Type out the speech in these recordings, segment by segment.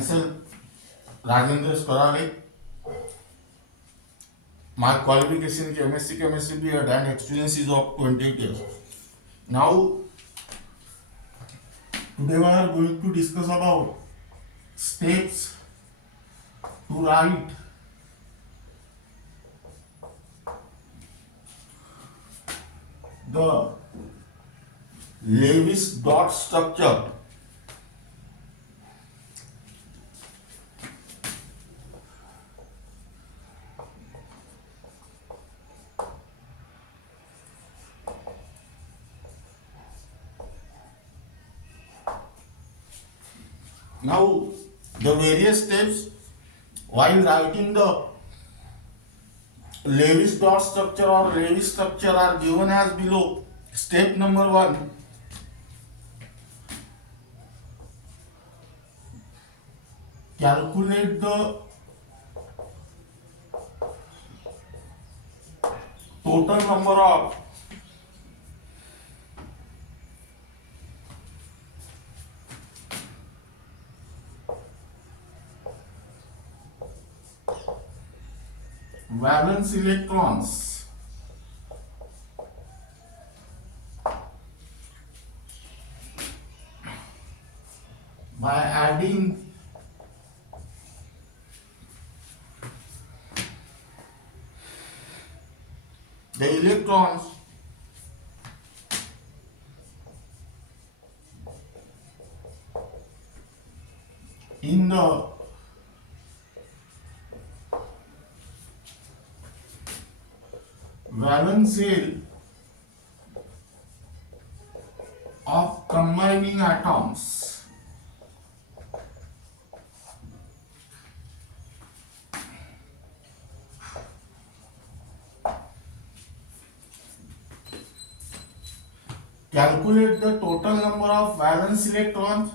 Myself, Rajendra Skorale. My qualification is MSc Chemistry B.Ed and experience is of 28 years. Now, today we are going to discuss about steps to write the Lewis dot structure. Now, the various steps while writing the Lewis dot structure or Lewis structure are given as below. Step number 1. Calculate the total number of valence electrons by adding the electrons in the valence shell of combining atoms. Calculate the total number of valence electrons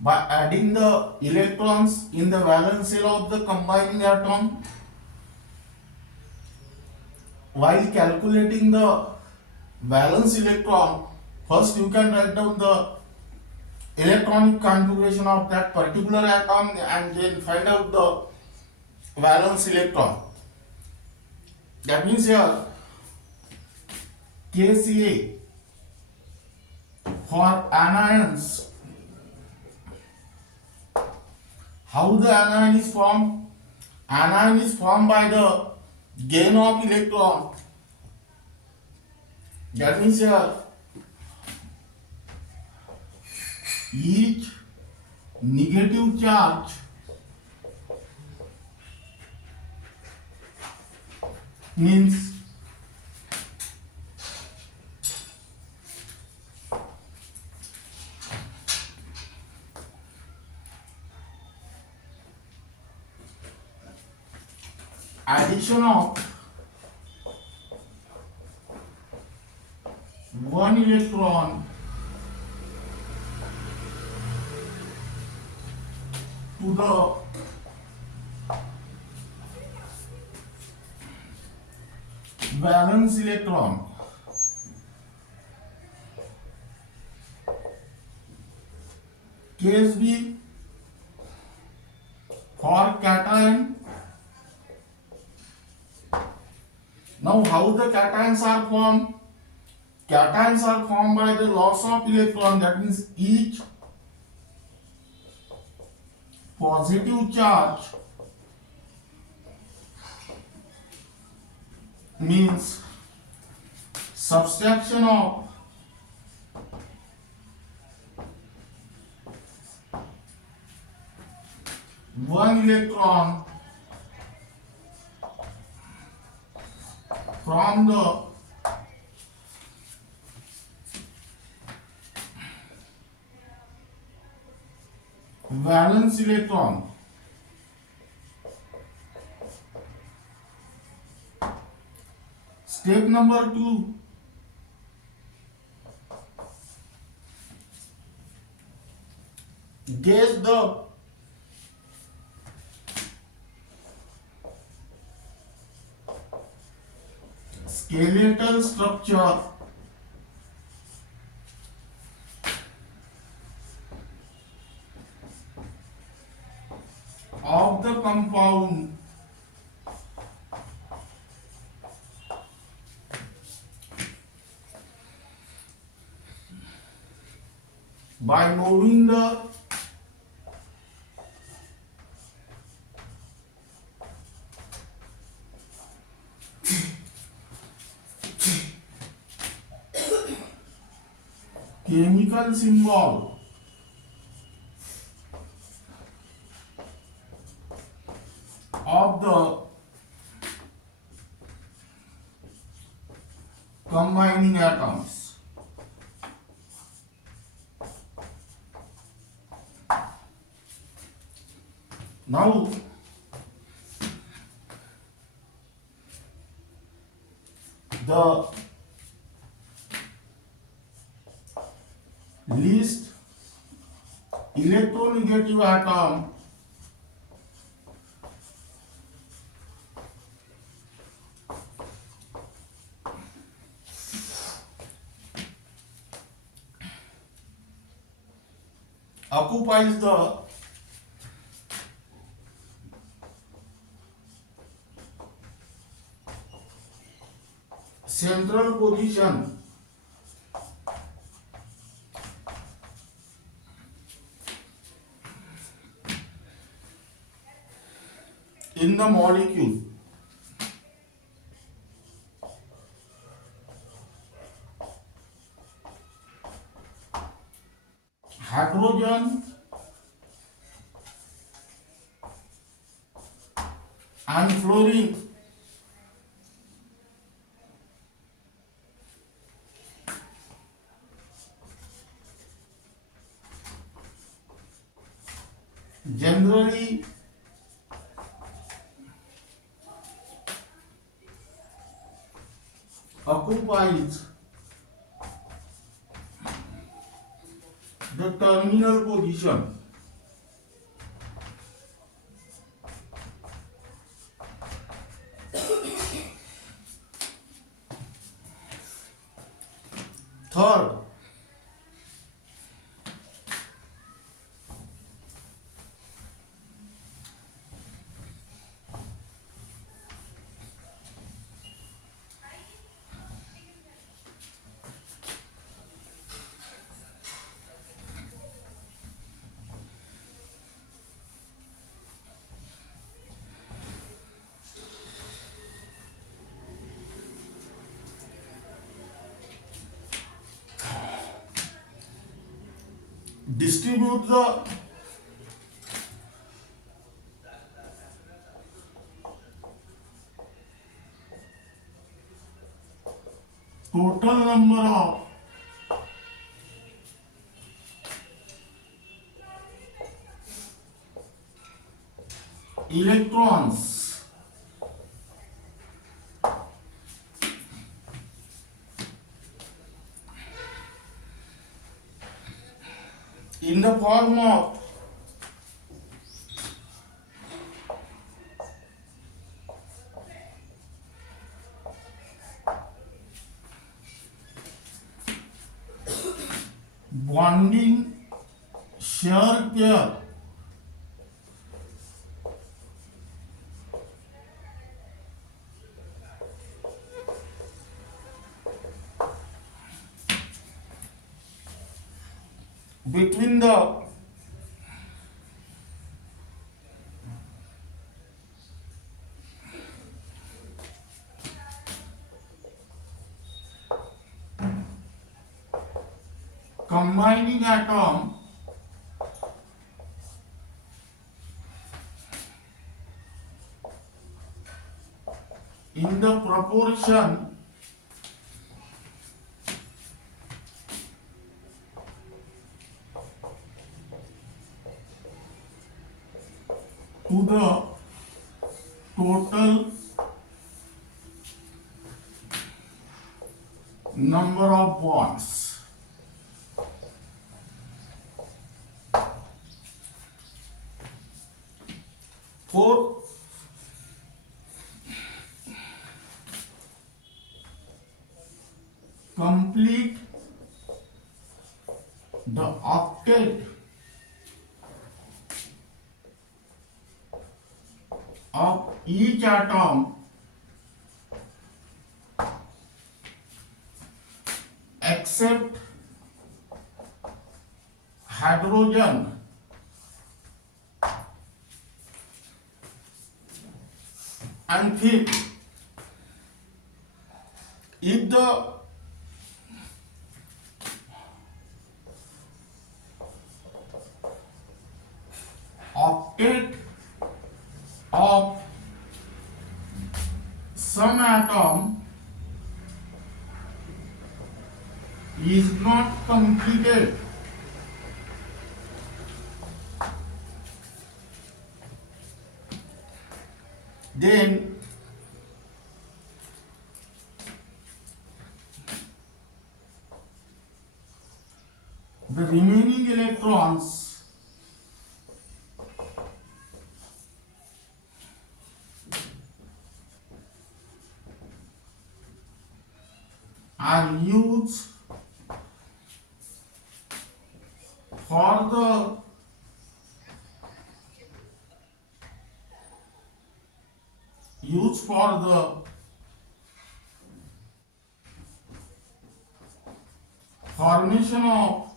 by adding the electrons in the valence shell of the combining atom. While calculating the valence electron, first you can write down the electronic configuration of that particular atom and then find out the valence electron. That means here KCa for anions. How the anion is formed? Anion is formed by the gain of electron. That means here each negative charge means addition of one electron to the valence electron. Case B for cation. Now, how the cations are formed? Cations are formed by the loss of electron. That means each positive charge means subtraction of one electron from the valence electron. Step number 2. Guess the skeletal structure of the compound by knowing the chemical symbol of the combining atoms. Now, the least electronegative atom occupies the central position in the molecule. Hydrogen and fluorine generally occupies the terminal position. Third, distribute the total number of electrons in the form of bonding shear pair between the combining atom in the proportion to the total number of bonds. For complete the octet of each atom except hydrogen and fifth, if the octet of some atom is not completed, then the remaining electrons are used for the formation of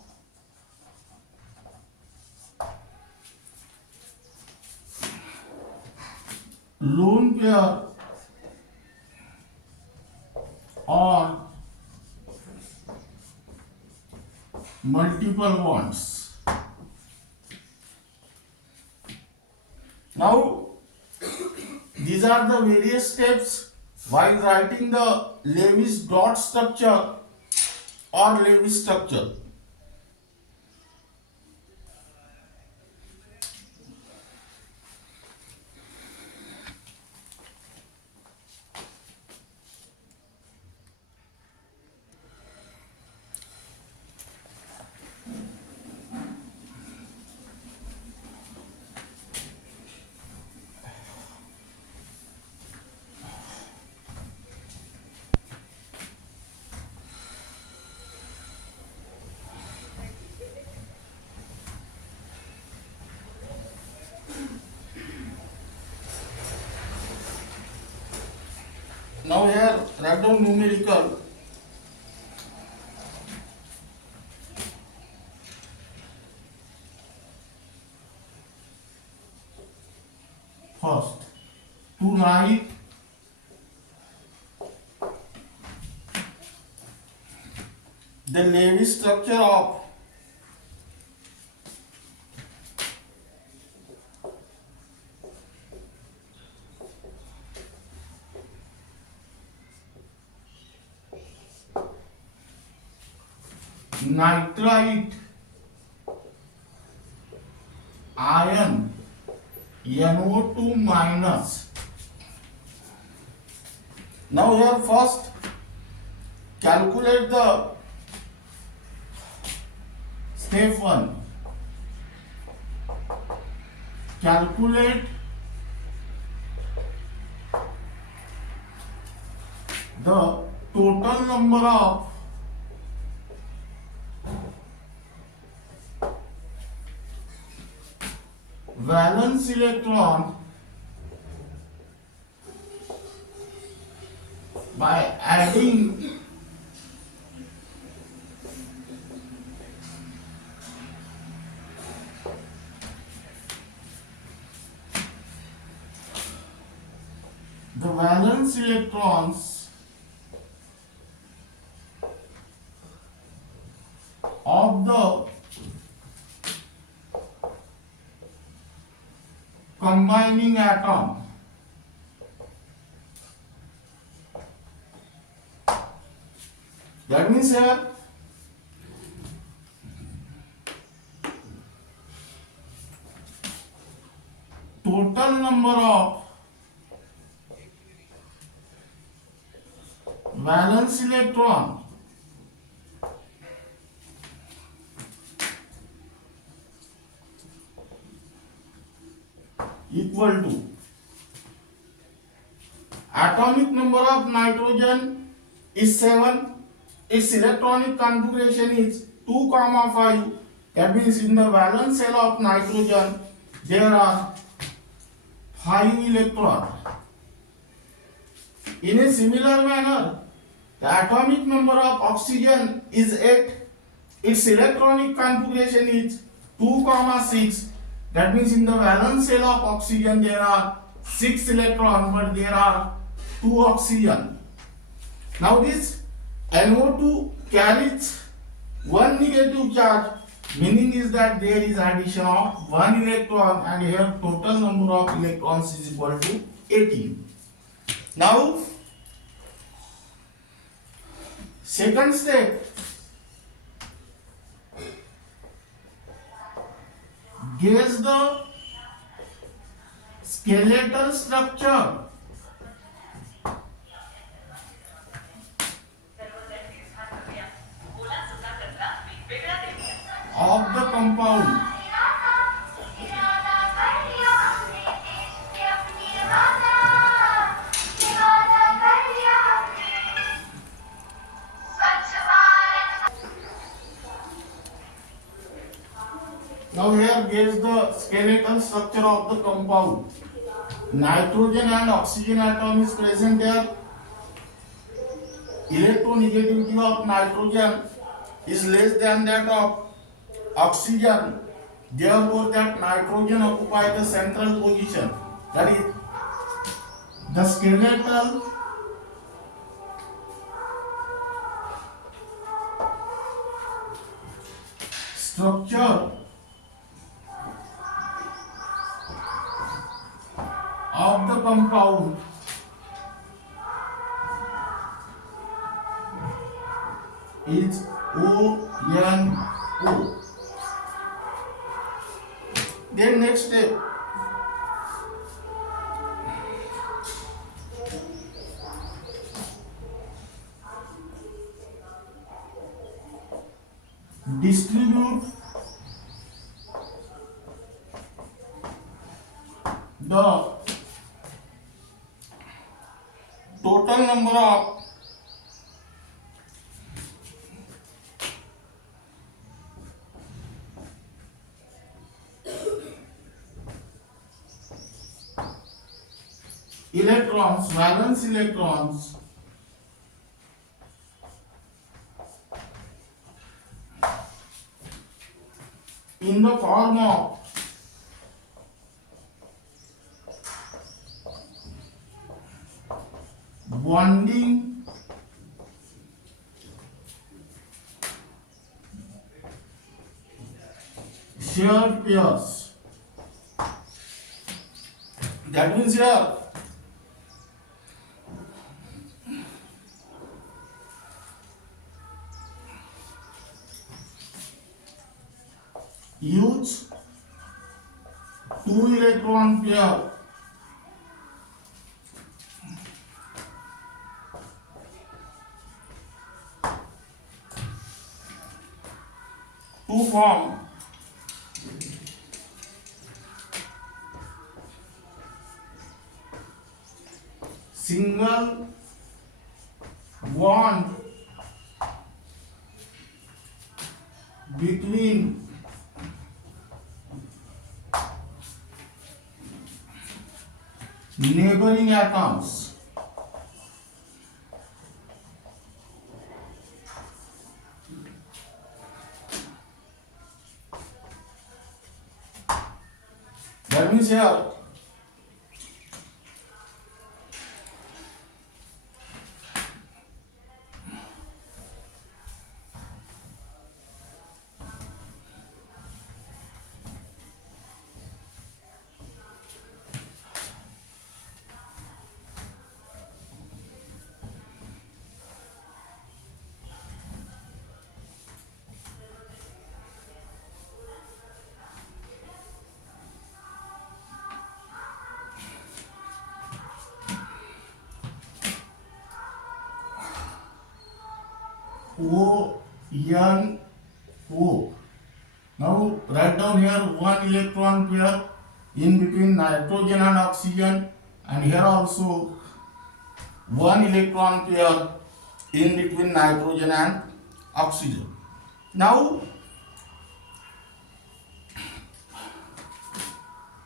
lone pair or multiple bonds. Now, these are the various steps while writing the Lewis dot structure or Lewis structure. Now here write down numerical. First, to write the Lewis structure of nitrite ion NO2 minus. Now here first calculate the step 1. Calculate the total number of valence electron by adding the valence electrons of the combining atom. That means here total number of valence electron equal to atomic number of nitrogen is 7, its electronic configuration is 2, 5. That means in the valence shell of nitrogen there are 5 electron. In a similar manner, the atomic number of oxygen is 8. Its electronic configuration is 2, 6. That means in the valence shell of oxygen there are 6 electrons, but there are 2 oxygen. Now this NO2 carries 1 negative charge, meaning is that there is addition of 1 electron, and here total number of electrons is equal to 18. Now second step, guess the skeletal structure of the compound. Now here guess the skeletal structure of the compound. Nitrogen and oxygen atom is present here. Electronegativity of nitrogen is less than that of oxygen. Therefore, that nitrogen occupies the central position. That is, the skeletal structure of the compound is ONO. Then next step, distribute the total number of electrons, valence electrons in the form of bonding shared pairs. That means here use 2 electron pair to form single bond between neighboring atoms. That means here ONO. Now write down here 1 electron pair in between nitrogen and oxygen, and here also 1 electron pair in between nitrogen and oxygen. Now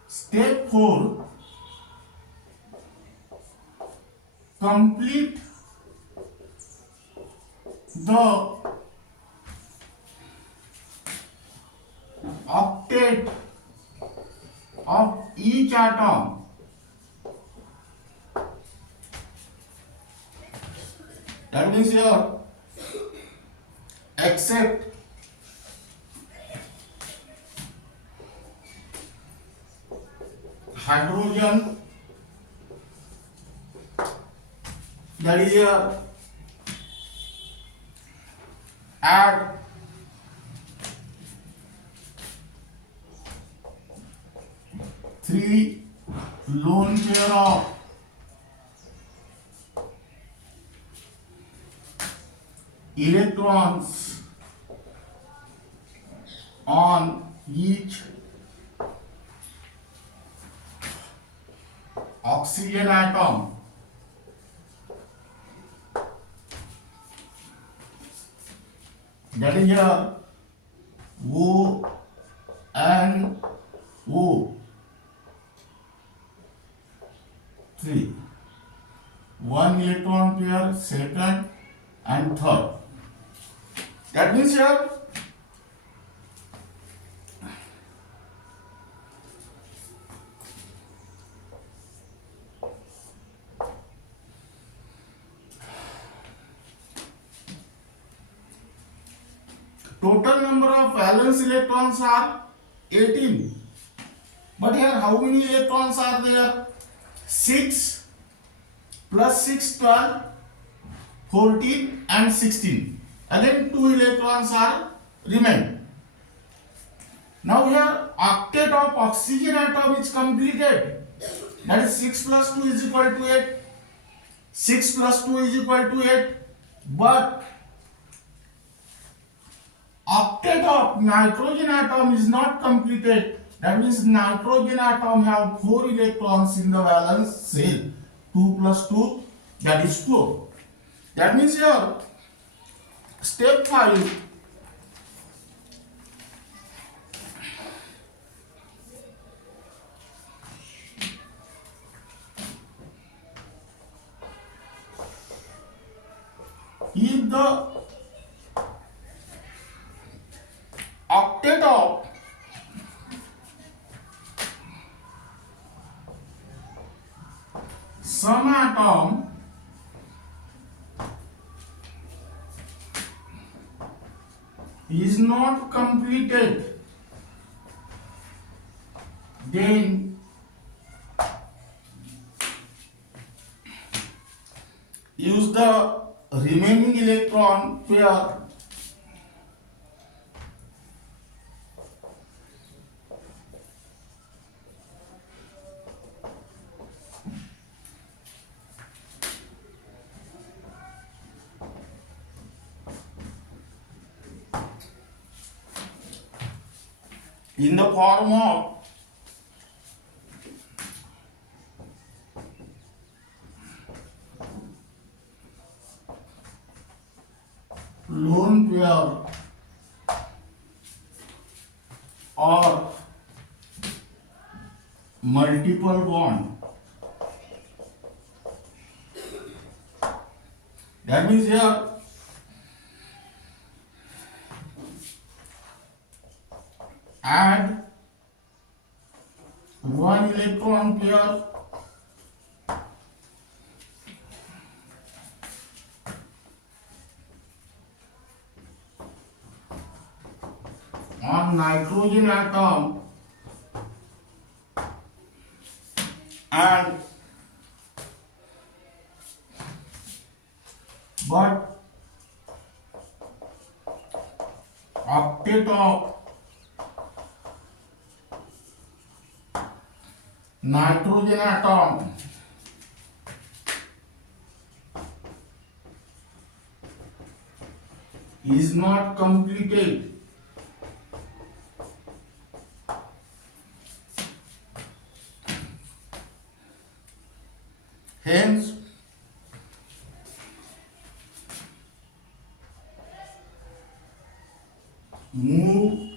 step 4, complete the octet of each atom, that means here except hydrogen, that is here add three lone pair of electrons on each oxygen atom, that is here O and O 3, one electron pair second and third. That means here total number of valence electrons are 18. But here how many electrons are there? 6 plus 6, 12, 14 and 16. Again 2 electrons are remain. Now here octet of oxygen atom is completed. That is 6 plus 2 is equal to 8. 6 plus 2 is equal to 8. But octet of nitrogen atom is not completed. That means nitrogen atom have 4 electrons in the valence shell. 2 plus 2, that is 4. That means here step 5, if the octet of some atom is not completed, then use the remaining electron pair in the form of lone pair or multiple bond. That means here add one electron pair on nitrogen atom and but octet of nitrogen atom is not completed. Hence, move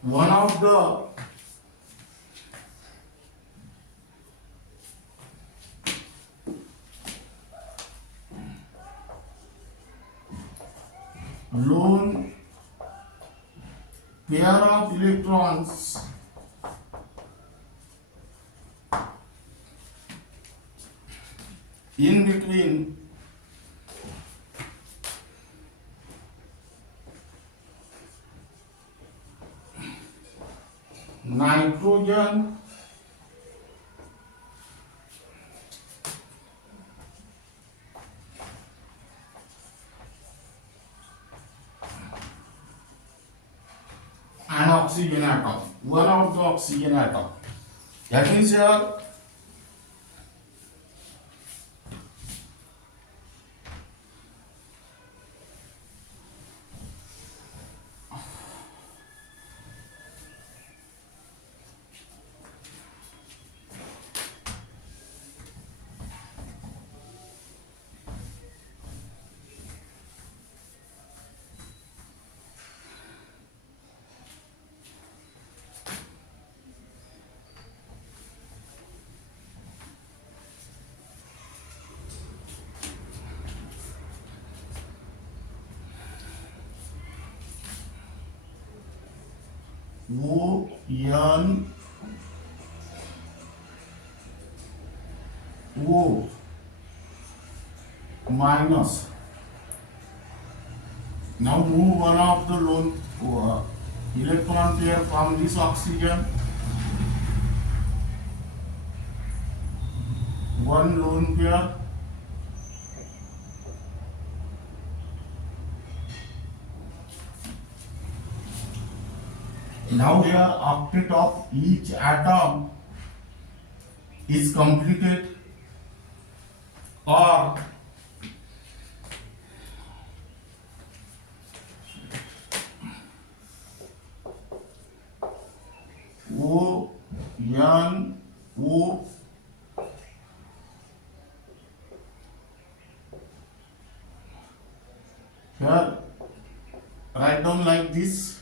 one of the lone pair of electrons in between nitrogen and oxygen atom, one of the oxygen atom. That means here O N O minus. Now move one of the lone electron pair from this oxygen, one lone pair, now here octet of each atom is completed, or O N O here write down like this,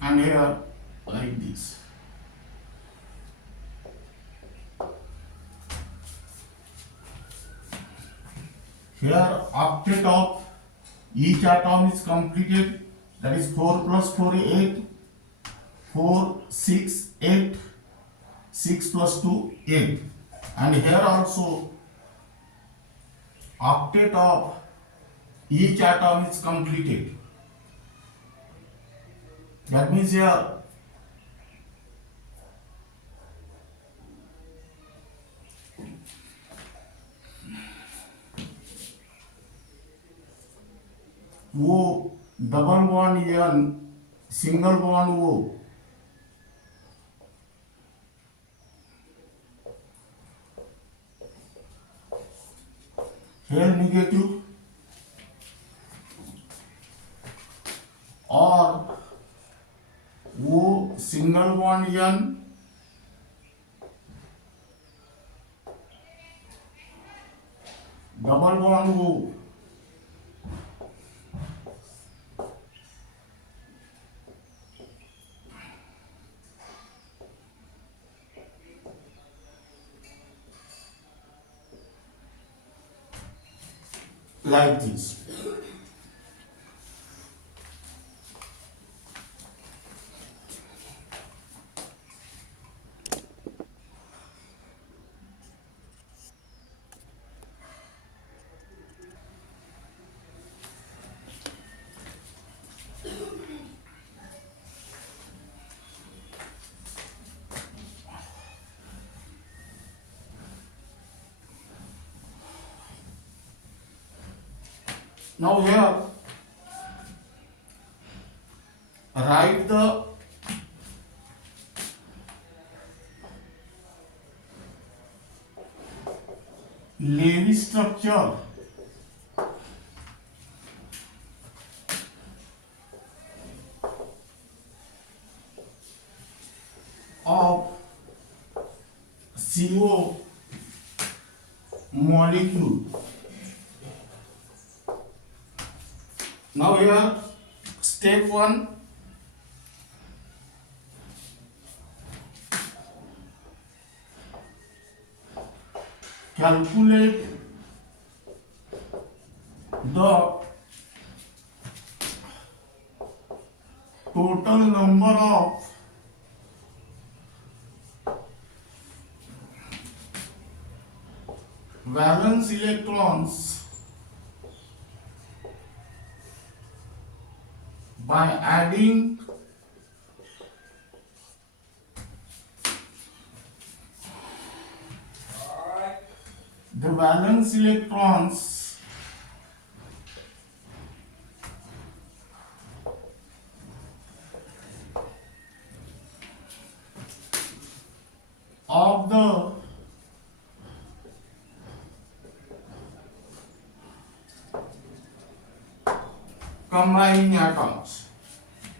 and here like this. Here octet of each atom is completed, that is 4 plus 4 8, 4 6 8, 6 plus 2 8, and here also octet of each atom is completed. That means here O double bond N, single bond O, here negative, or O single bond N, double bond O, like this. Now here write the Levy structure of CO molecule. Now here step 1, calculate the total number of valence electrons by adding the valence electrons of the combining atoms.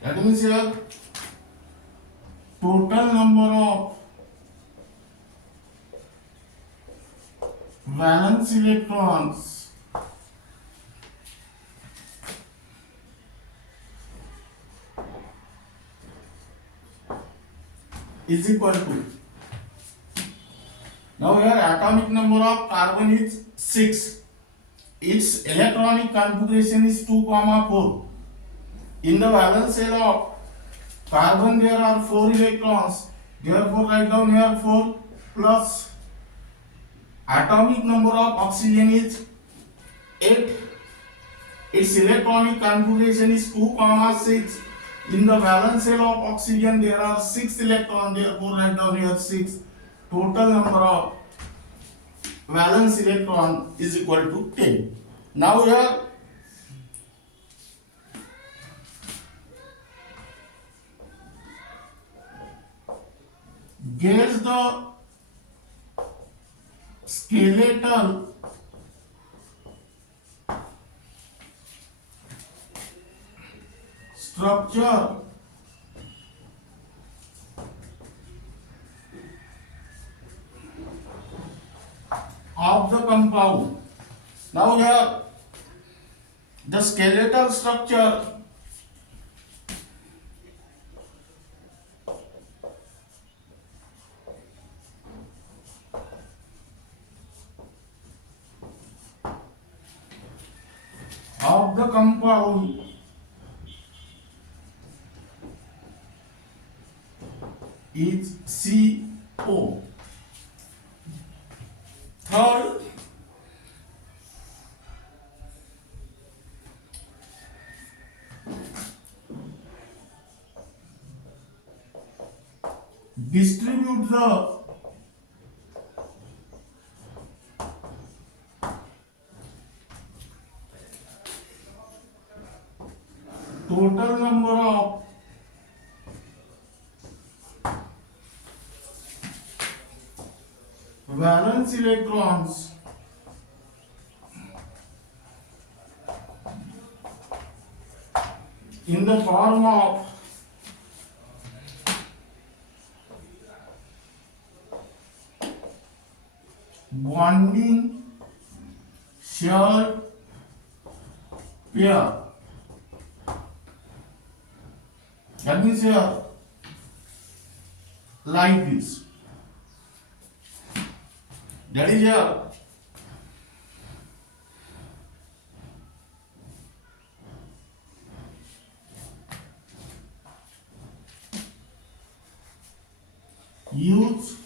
That means here total number of valence electrons is equal to, now here atomic number of carbon is 6, its electronic configuration is 2, 4. In the valence shell of carbon there are 4 electrons, therefore write down here 4 plus atomic number of oxygen is 8, its electronic configuration is 2, 6. In the valence shell of oxygen there are 6 electrons, therefore write down here 6. Total number of valence electron is equal to 10. Now here guess the skeletal structure of the compound. Now here the skeletal structure of the compound is CO. Third, distribute the total number of valence electrons in the form of bonding shared pair. That means here like this. That is here use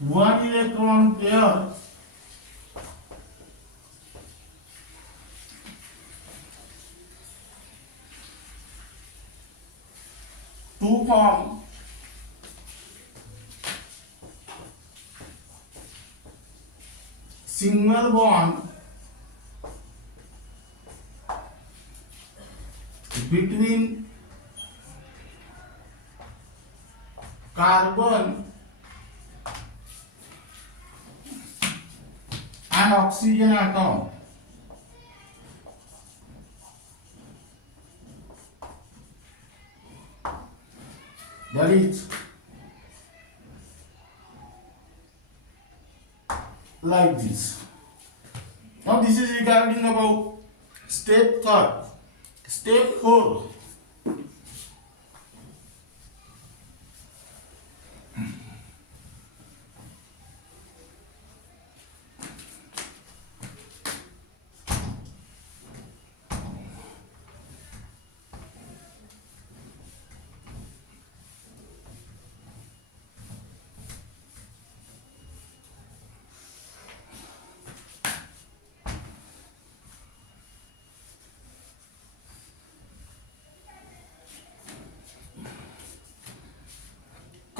one electron pair to form single bond between carbon and oxygen atom. That is like this. Now this is regarding about step 3. Step 4.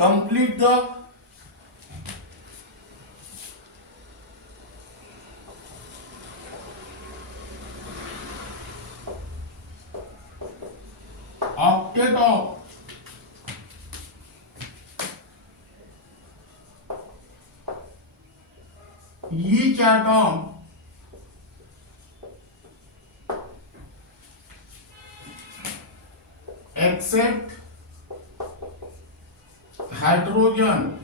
complete the octet of each atom except hydrogen.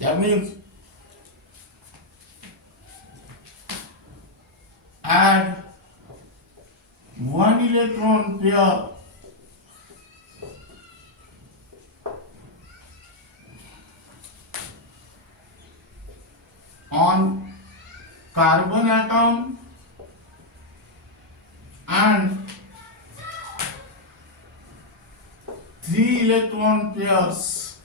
That means add one electron pair on carbon atom and 3 electron pairs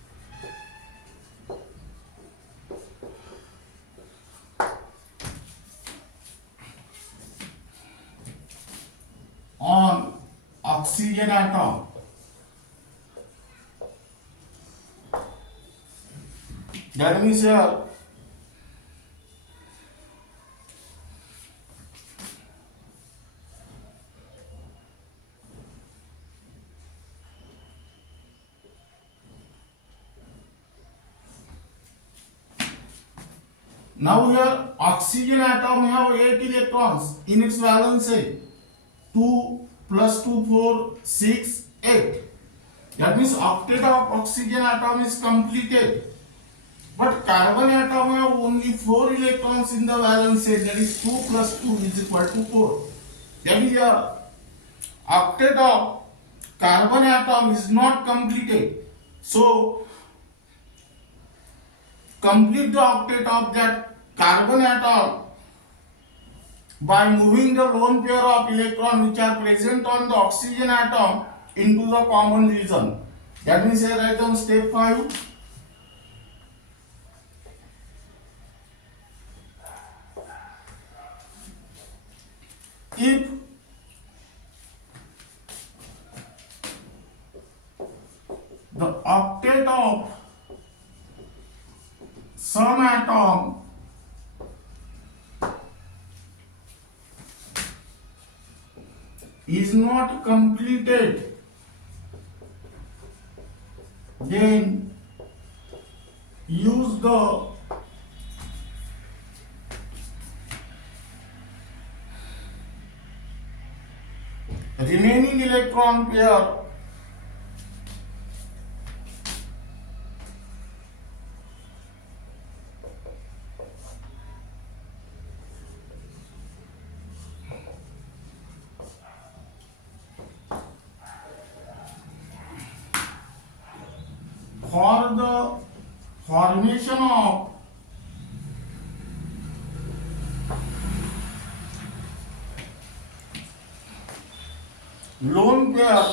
on oxygen atom. That means here now here oxygen atom have 8 electrons in its valence. 2 plus 2 4 6 8. That means octet of oxygen atom is completed. But carbon atom have only 4 electrons in the valence. That is 2 plus 2 is equal to 4. That is your octet of carbon atom is not completed. So complete the octet of that carbon atom by moving the lone pair of electrons which are present on the oxygen atom into the common region. That means here write down step 5. If the octet of some atom is not completed, then use the remaining electron pair for the formation of lone pair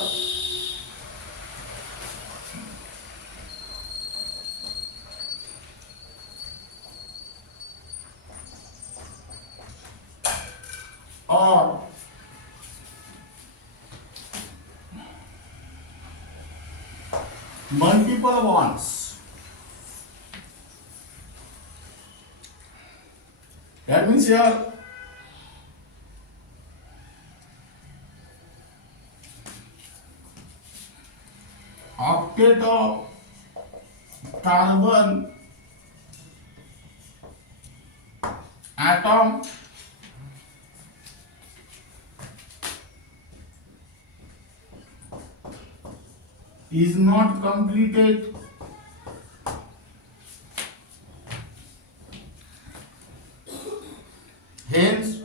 or multiple bonds. That means here octet of carbon atom is not completed, hence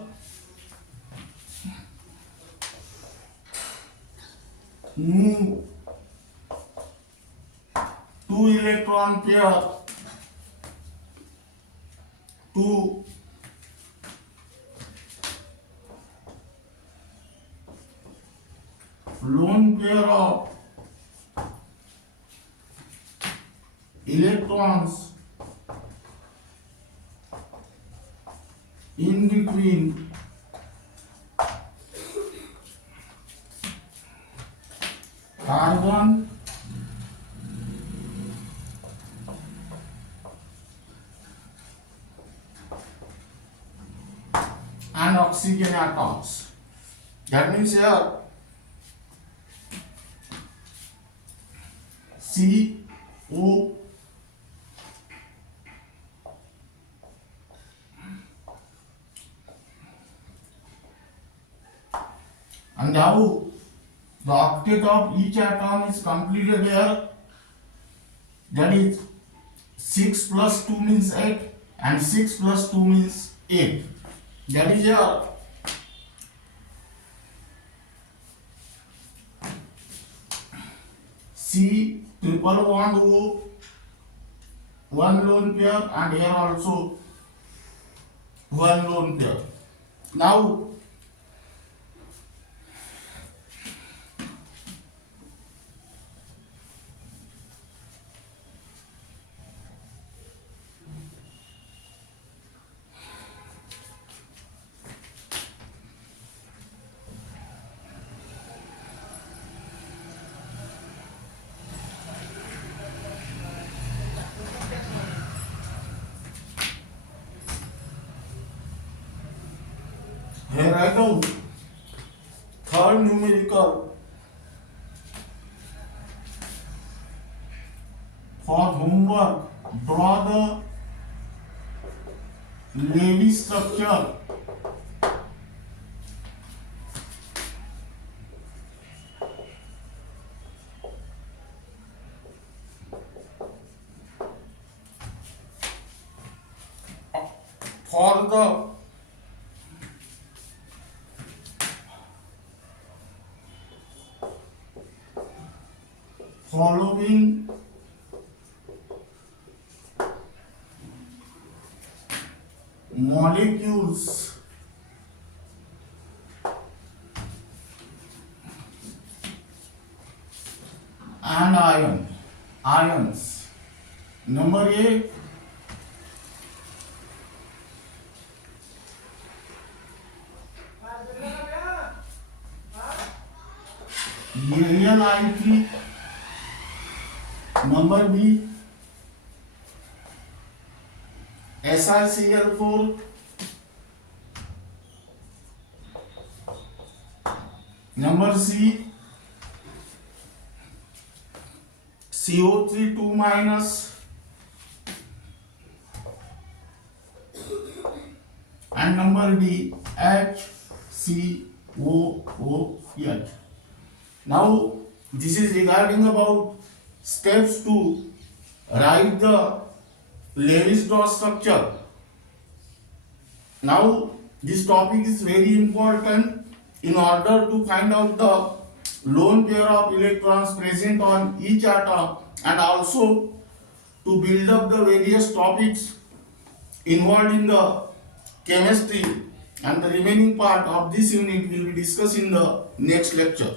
move 2 electron pair to lone pair of electrons in between oxygen atoms. That means here CO, and now the octet of each atom is completed here. That is 6 plus 2 means 8 and 6 plus 2 means 8. That is here C triple bond O, one lone pair, and here also one lone pair. Now here write down third numerical for homework. Draw the Levy structure for the following molecules and ions. Number A, AlI3. Number B, SiCl4. Number C, CO3 2 minus, and number D, HCOOH. Now this is regarding about steps to write the Lewis dot structure. Now this topic is very important in order to find out the lone pair of electrons present on each atom, and also to build up the various topics involved in the chemistry, and the remaining part of this unit will be discussed in the next lecture.